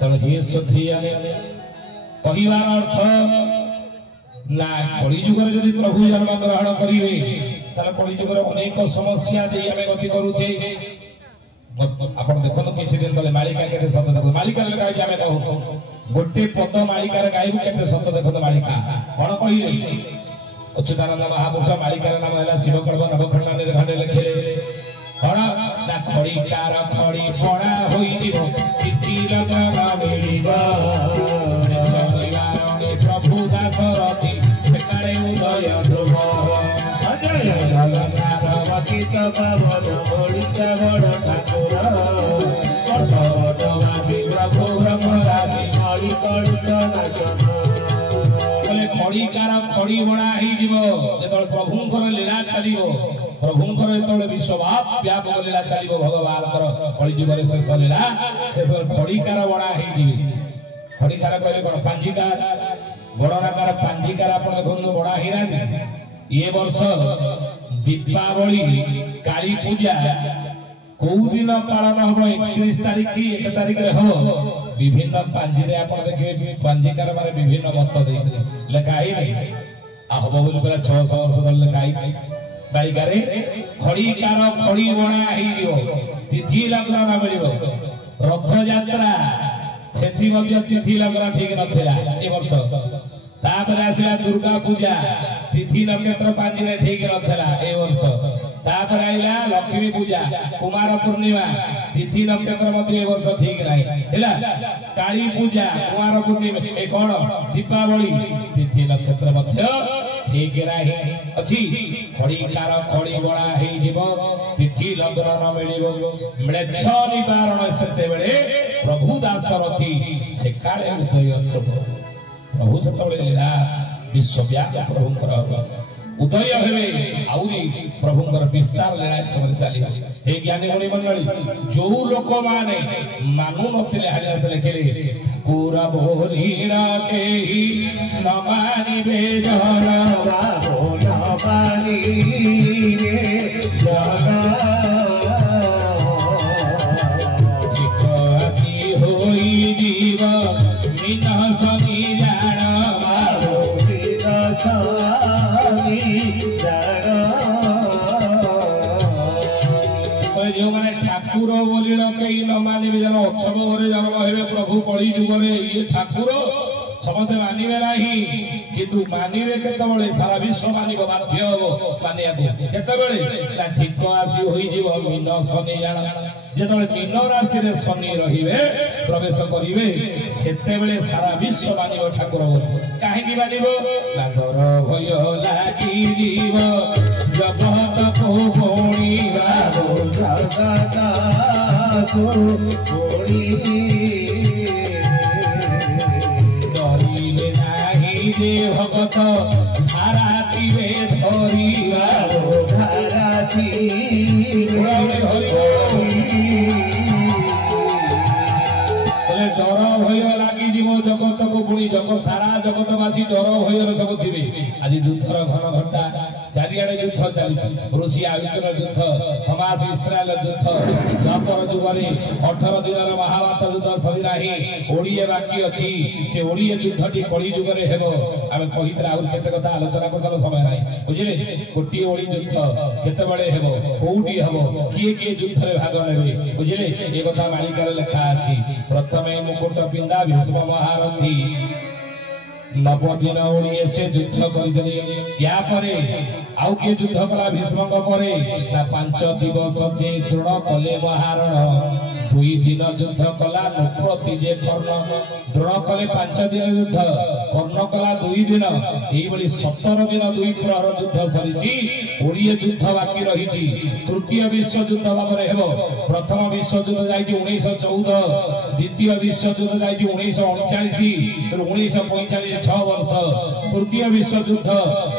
तेणु हे श्रोत्रिय कहिबार अर्थ ना कली जुगर जदि प्रभु जन्म ग्रहण करिवे ताले कली जुगर अनेक समस्या दे आमे गति करूछे आपण देखो किछि दिन तले मालिका केते सत देखो मालिका ले गाय आमे कहू गोटे पद मालिका रे गायबु केते सत देखो मालिका कोन कहिले अच्युतानंद महापुरुष मालिका नाम है शिव कल्प नवखंडा निर्खंड लिखे ना खड़ी कार खड़ी पड़ा होई दिबो तिथि लगन मिलिबा प्रभु दास रति बेकारे उदय ध्रुव अजय लगनारवती पावन ओडिसा बड़ ठाकुर कटवासी प्रभु ब्रह्मराशि खड़ी कड़ुस नाचन खड़ी कार खड़ी बणा जो प्रभुंर लीला चलो प्रभुंर जो विश्वव्याप व्यापक लीला चलो भगवान कलिजुग शेष लीला से खड़ी कार बणा खड़ी कार कहले कौन पांजिकार बड़नाकार पांजिकार आप देखो बणा ये वर्ष दीपावली काली पूजा कौ दिन पालन हम 31 तारीख 1 तारीख हम विभिन्न पांजी देखिए पांजिकार मारे विभिन्न मत लिखाई हम बोली पूरा 600 वर्ष तक लिखाई बालिकार खड़ी कार खड़ी बणा तिथि लग्न मिल रथ यात्रा से तिथि लग्न ठीक नाला ए वर्ष तापर आसला दुर्गा पूजा तिथि नक्षत्र पांजी ठीक नाला ए वर्ष तापर आइला लक्ष्मी पूजा कुमार पूर्णिमा तिथि नक्षत्र मध्य ए वर्ष ठीक नहीं हैला काली पूजा कुमार पूर्णिमा ए कोन दीपावली तिथि नक्षत्र मध्य ठीक नहीं अछि खड़ी कार खड़ी बणा हे जीव तिथि लग्न न मिलिबो म्लेच्छ निवारण सेते बेले प्रभु दासरथी से काले उदय ध्रुव प्रभु सेतबेले लीला विश्वव्यापी प्रभुंकर उदय हेबे आउरी प्रभुंकर विस्तार लीला समय चली हे ज्ञानी गुणी मंडली जो लोक माने मानु नथिले हालिया लेखिले पूरा बोलीना के न मानिबे जन बाबो न मानिबे जन जिकासी होई जीव बिना सनी जान बाबो बिना सनी जान जो माने ठाकुर बोली कई न मानिबे जन उत्सव जन्म हे प्रभु कली जुगरे ये ठाकुर समस्त मानिबे नाही किंतु मानिबे केतबेले सारा विश्व मानिबो बाध्य हो मानिया केतबेले ता ठीक आसी होई जीव मीन शनि जान जेतबेले मीन राशि रे शनि रहिबे प्रवेश करिवे सेतेबेले सारा विश्व मानिबो ठाकुर काहे की मानिबो ना डर भय लागी जीव जगत को गोणी बाबो जगत को गोणी भगत धाराती धरी धाराती डर भय लगी जगत को पुणी जगत सारा जगतवासी डर भयर सब थे आज युद्धर घन घंटा चारिआडे युद्ध चली रूसिया यूक्रेन युद्ध हमास इस्राएल युद्ध द्वापर जुगरे 18 दिन महाभारत युद्ध सरीना ओडिए बाकी अच्छी से ओडिए युद्धटी कली जुगरे हेबो आमे कहितरा आउर केते कथा आलोचना करतलो समय नाही बुझिले कोटी ओडी युद्ध केते बळे हेबो कोउटी हेबो किए किए युद्ध रे भाग नेबे बुझिले ए कथा मालिका रे लिखा अछि प्रथमे मुकुट पिंदा भीष्म महारथी 90 दिन ओडिए से युद्ध करितले या परे आउ के युद्ध कला भीष्म परे ना 5 दिवस जे दृढ़ कले महारण 2 दिन युद्ध कला नुप्रति जे कर्ण दृढ़ कले 5 दिन युद्ध कर्ण कला 2 दिन एई बली 17 दिन 2 प्रहर युद्ध सरीची ओडिए युद्ध बाकी रहिची तृतीय विश्व युद्ध भाबरे हेबो प्रथम विश्व युद्ध जाईची 1914 द्वितीय विश्व युद्ध जाईची 1939 फिर 1945 6 वर्ष तृतीय विश्व युद्ध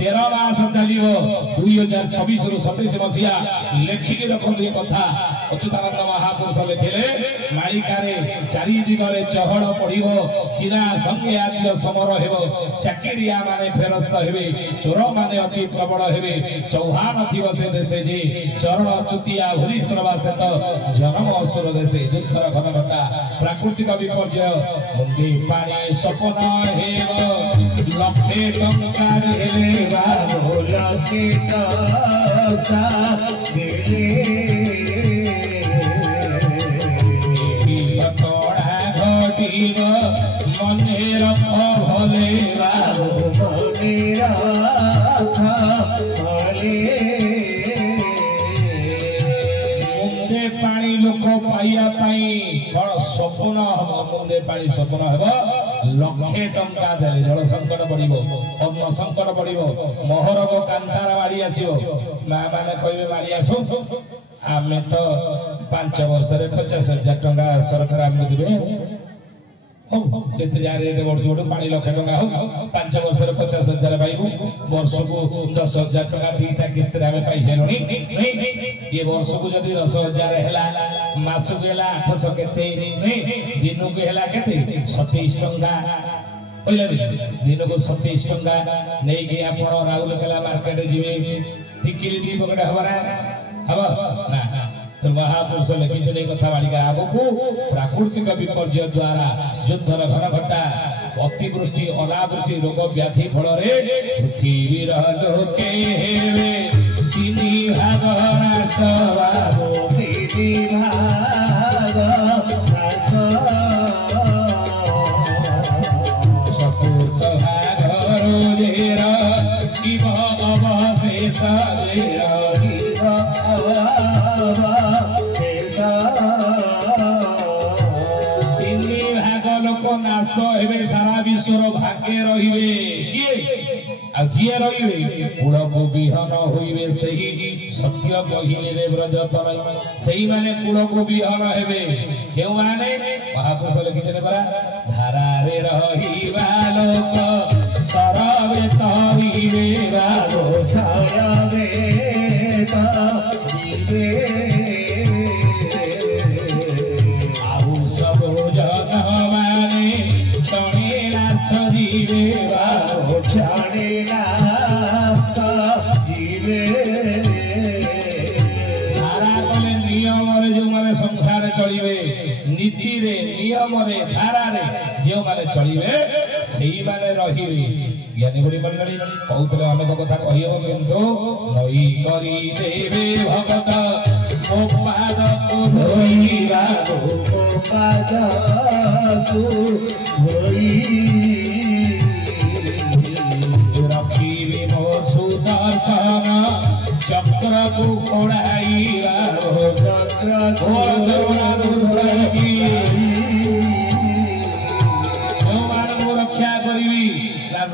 13 मास चलिबो 2026 रु 27 मसिया लेखिकी रखो ये कथा अच्युतानंद महापुरुष लिखिले मालिकारे चारि दिगरे चहल पड़िब चिरा संगे आद्य समर हेब चाकिरिया माने फेरस्त हेबे चोर माने अति प्रबल हेबे चौहान थिब से देशे जे चरण चुतिया भूरी सरवा से तो जन्म असुर देशे युद्धर घन घटा प्राकृतिक विपर्य मुंडे पानी सपन हेब लक्षे टंका हेले बारो लक्षे टंका हेले मने रख भले बारो मने रख भले मुंडे पानी लोक पाइया पाई कौन सपन हम मुंडे पानी सपन हेब लक्षे टंका देले जल संकट पड़िबो अन्न संकट पड़िबो मोहरग कांतार मारी आसीबो मां माने कहबे मारी आसो आमे तो 5 वर्ष रे 50,000 टंका सरकार आमे दिबे जिते जा रेट बढ़ जोड़ पानी लक्ष टका हो 5 वर्ष 50,000 पाइबू वर्ष को 10,000 टका दीटा किस्त रे पाई सेलोनी नहीं ये वर्ष को जदी 10,000 हैला मास को हैला 800 केते नहीं दिन को हैला केते 27 टका पहिला दिन को 27 टका नै के आपण राउरकेला मार्केट जीवे थिकिली दी पकड़ हबरा हबा ना महापुरुष लिखिले कथा बालिका आगो प्राकृतिक विपर्य द्वारा युद्धर घन घटा अतिवृष्टि अनावृष्टि रोग व्याधि फल पृथ्वी लोके हेवे 3 भाग नाश बाबो 3 भाग नाश सपुत भाग रोजेर किव अवशेष लेर किव नाश हेबे सारा विश्वर भाग्य रहिबे किए आ जिए रहिबे कुल को बिहन होइबे सही सत्य कहिले रे ब्रजतर सही माने कुल को बिहन हेबे केउ माने महापुरुष लिखिले परा धारा रे रहिबा लोक सरवे तहिबे बारो सरवे तहिबे आउ सब जन संसार चलिए नीति रे नियम रे धारा रे जो माने चलिए सेही माने रहिबे ज्ञानी गुणी मंडली कहउतले अनेक कथा कहियो किंतु नई करी देवे भगत मो पाद को धोइबा को पाद को धोई रखिबे मो सुदर्शन चक्र को कोड़ाइबा चक्र को दुर्सही रक्षा करी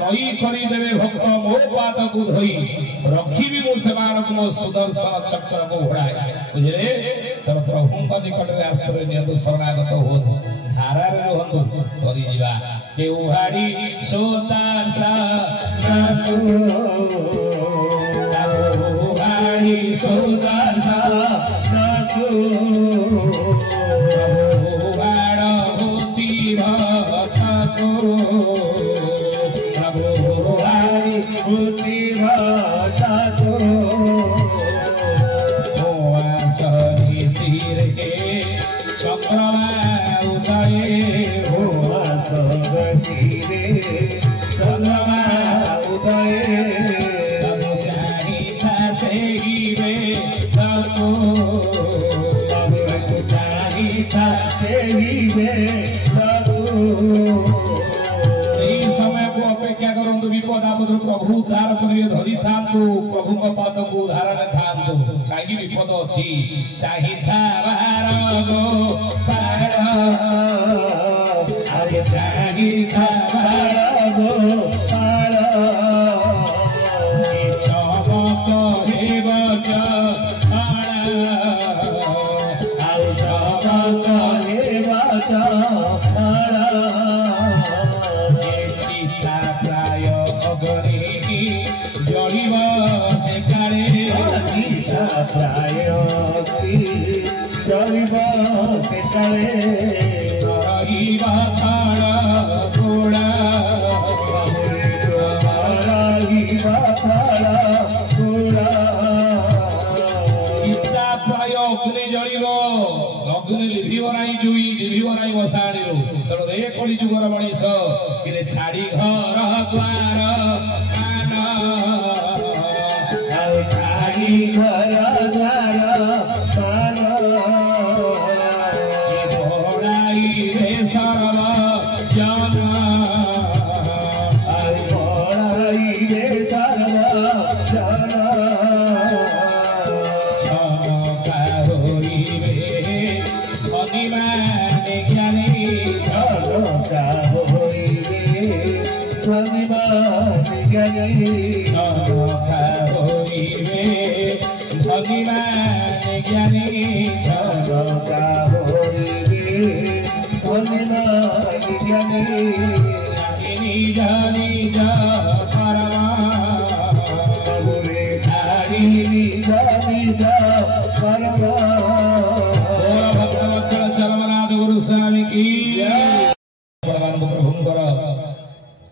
नई करी देवे भक्त मो पाद को धोई रखिबी मो सेमान मो सुदर्शन चक्र को घोड़ाए बुझले तर प्रभु का निकट रे आश्रय नियतु शरणागत हो धारा रे रहंतु करी जीवा के उहाड़ी सोतासा नाकु उहाड़ी सोतासा नाकु उहाड़ होती भक्तको उहाड़ी होती भक्तको चक्रमा उदय हो चंद्रमा उदय तब चाहिता सेहिबे तको तब चाहिता सेहिबे तको समय को अपेक्षा करंतु विपद आपद प्रभु उद्धार करिए धरि थांतु प्रभु को पद को उद्धार रे थांतु काई विपद अछि चाहिता बार गो पार आगे चाहिता बार गो पार चमक हेब च आउ चमक हेब च जलिब से कारे सीता प्राय चिता प्राय अग्नि जलिब अग्नि लिभिब नाई जुई लिभिब नाई बसाणी तेणु रे कली जुगर मनीष कि छाड़ी घर द्वार छाड़ी घर द्वार घोड़ाई सर्व जन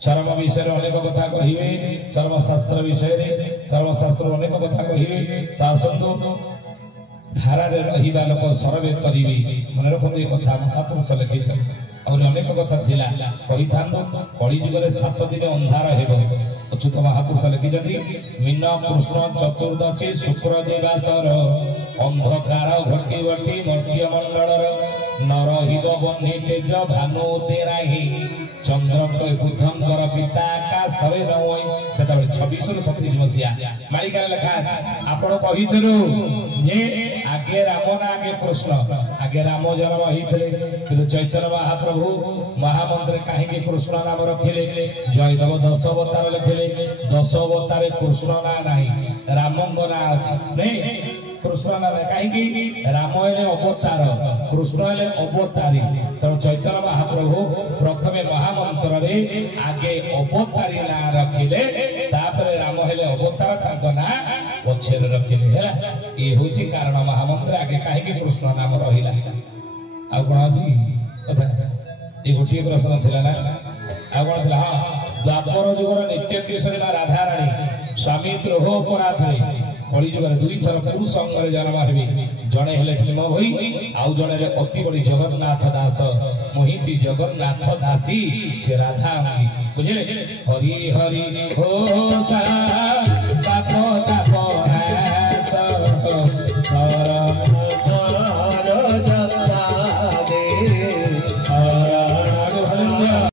चरम विषय अनेक कथा कहे चर्मशास्त्र विषय चर्मशास्त्र अनेक कथा कहे धारा रहा लोक सर्वे करेंगे मन रखते कथा महापुरुष लिखी और अनेक कथा कही था कली जुगे 7 दिन अंधार हो अच्युत महापुरुष लिखिं मीन कृष्ण चतुर्दशी शुक्र दिवासर अंधकार घटी घटी मर्त्य मंडल नर हिब बन्ही तेज भानु तेरा ही चंद्र बुद्धंकर पिता आकाशे नई से 2637 मसीहा मालिका लेखा आपण कहिथलु जे आगे राम ना आगे कृष्ण आगे राम जन्म होइथले कि चैतन्य महाप्रभु महामंत्र कहीं कृष्ण नाम रखिले जयदेव 10 अवतार लिखिले 10 अवतार कृष्ण ना नहीं राम ना अछि नहीं कृष्ण ना कहीं राम हेले अवतार कृष्ण हेले अवतारी तो चैतन्य महाप्रभु प्रथमे महामंत्र रे आगे अवतारी ना रखिले तापर राम हेले अवतार ताको ना पछे रखिले हैला ए होची कारण महामंत्र आगे कहीं कृष्ण नाम रहिला आ कोन अछि कथा ए गोटी प्रश्न थिला ना आ कोन थिला हां द्वापर जुगर नित्य केशरी राधा रानी स्वामी द्रोह अपराधे कली जुगर 2 थर पुरुष संगरे जन्म हेबे जणे हेले भीम भई आउ जणे रे अति बड़ी जगन्नाथ दास मोहिती जगन्नाथ दासी से राधा बुझिले हरि हरि हो सा